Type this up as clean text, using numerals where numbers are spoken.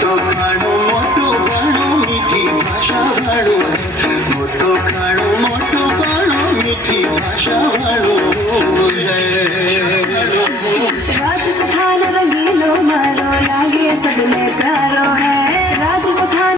મોટો ખાણો મોટો બાણો મીઠી ભાષા વાળો મોટો ખાણો મોટો બાણો મીઠી ભાષા વાળો રાજસ્થાन रंगीलो मारो लागे सबने प्यारो है